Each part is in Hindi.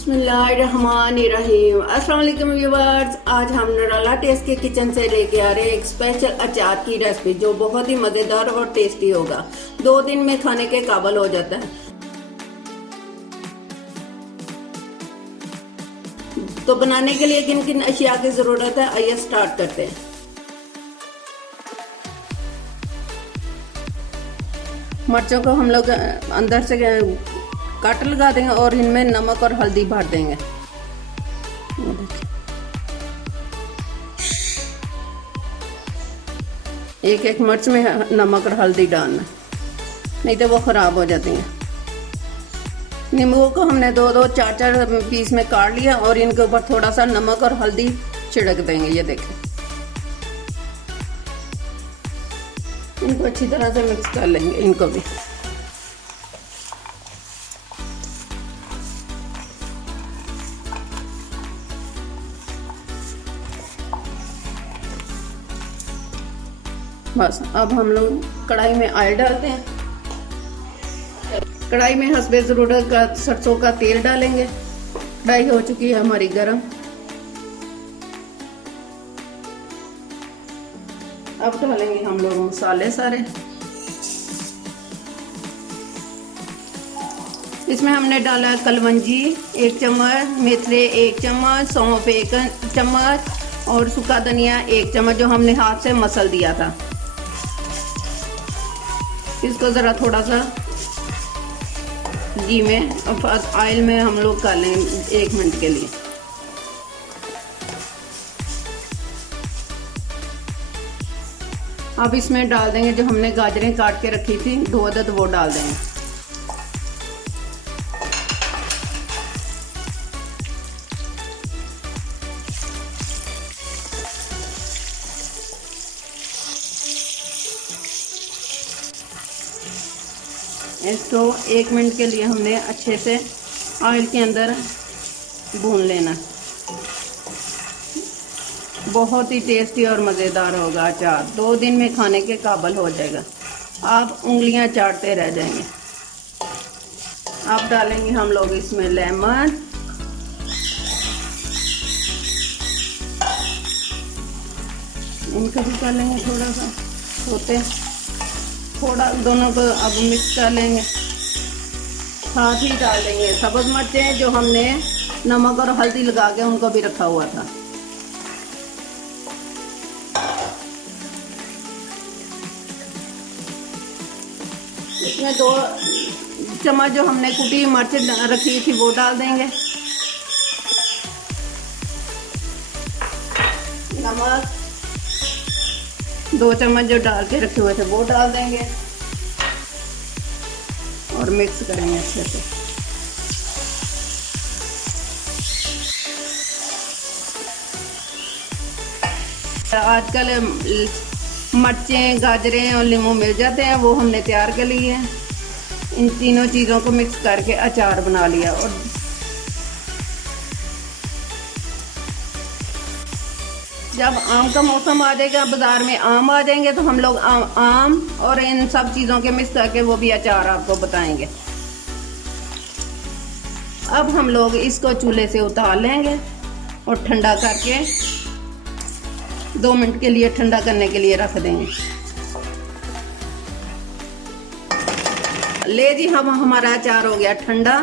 बिस्मिल्लाहिर्रहमानिर्रहीम। अस्सलाम वालेकुम व्यूअर्स, आज हम नराला टेस्ट के किचन से लेके आ रहे हैं एक स्पेशल अचार की रेसिपी जो बहुत ही मज़ेदार और टेस्टी होगा। 2 दिन में खाने के काबिल हो जाता है। तो बनाने के लिए किन किन अशिया की ज़रूरत है, आइए स्टार्ट करते हैं। मिर्चों को हम लोग अंदर से कट लगा देंगे और इनमें नमक और हल्दी भर देंगे। एक एक मिर्च में नमक और हल्दी डालना, नहीं तो वो ख़राब हो जाती हैं। नींबू को हमने 2-2, 4-4 पीस में काट लिया और इनके ऊपर थोड़ा सा नमक और हल्दी छिड़क देंगे। ये देखें, इनको अच्छी तरह से मिक्स कर लेंगे। इनको भी बस अब हम लोग कढ़ाई में ऑयल डालते हैं। कढ़ाई में हस्बे ज़रूरत का सरसों का तेल डालेंगे। कढ़ाई हो चुकी है हमारी गरम। अब डालेंगे हम लोग मसाले सारे। इसमें हमने डाला कलवंजी 1 चम्मच, मेथरे 1 चम्मच, सौंफ 1 चम्मच और सूखा धनिया 1 चम्मच जो हमने हाथ से मसल दिया था। इसको ज़रा थोड़ा सा घी में ऑयल में हम लोग कर लेंगे 1 मिनट के लिए। अब इसमें डाल देंगे जो हमने गाजरें काट के रखी थी 2 अदद, वो डाल देंगे। इसको 1 मिनट के लिए हमने अच्छे से ऑयल के अंदर भून लेना। बहुत ही टेस्टी और मज़ेदार होगा अचार। 2 दिन में खाने के काबिल हो जाएगा। आप उंगलियां चाटते रह जाएंगे। अब डालेंगे हम लोग इसमें लेमन, इनको भी कर लेंगे थोड़ा सा होते, थोड़ा दोनों को अब मिक्स कर लेंगे। साथ ही डाल देंगे सब्ज़ मिर्चें जो हमने नमक और हल्दी लगा के उनको भी रखा हुआ था। इसमें 2 चम्मच जो हमने कुटी मिर्च रखी थी वो डाल देंगे। नमक 2 चम्मच जो डाल के रखे हुए थे वो डाल देंगे और मिक्स करेंगे अच्छे से। आजकल मिर्चें, गाजरें और नींबू मिल जाते हैं, वो हमने तैयार कर लिए हैं। इन तीनों चीज़ों को मिक्स करके अचार बना लिया। और जब आम का मौसम आ जाएगा, बाज़ार में आम आ जाएंगे, तो हम लोग आम और इन सब चीज़ों के मिक्स करके वो भी अचार आपको बताएंगे। अब हम लोग इसको चूल्हे से उतार लेंगे और ठंडा करके 2 मिनट के लिए ठंडा करने के लिए रख देंगे। ले जी, हम हमारा अचार हो गया ठंडा।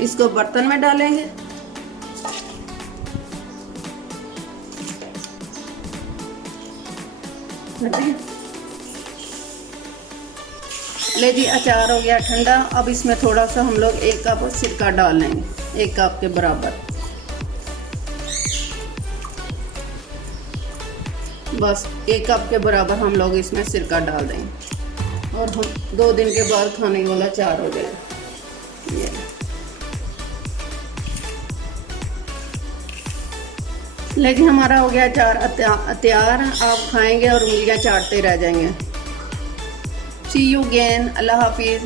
इसको बर्तन में डालेंगे। ले जी, अचार हो गया ठंडा। अब इसमें थोड़ा सा हम लोग 1 कप सिरका डाल लेंगे, 1 कप के बराबर। बस 1 कप के बराबर हम लोग इसमें सिरका डाल देंगे और हम 2 दिन के बाद खाने वाला अचार हो जाएगा। ये लेकिन हमारा हो गया अचार तैयार। आप खाएंगे और उंगलियां चाटते रह जाएंगे। सी यू अगेन। अल्लाह हाफिज़।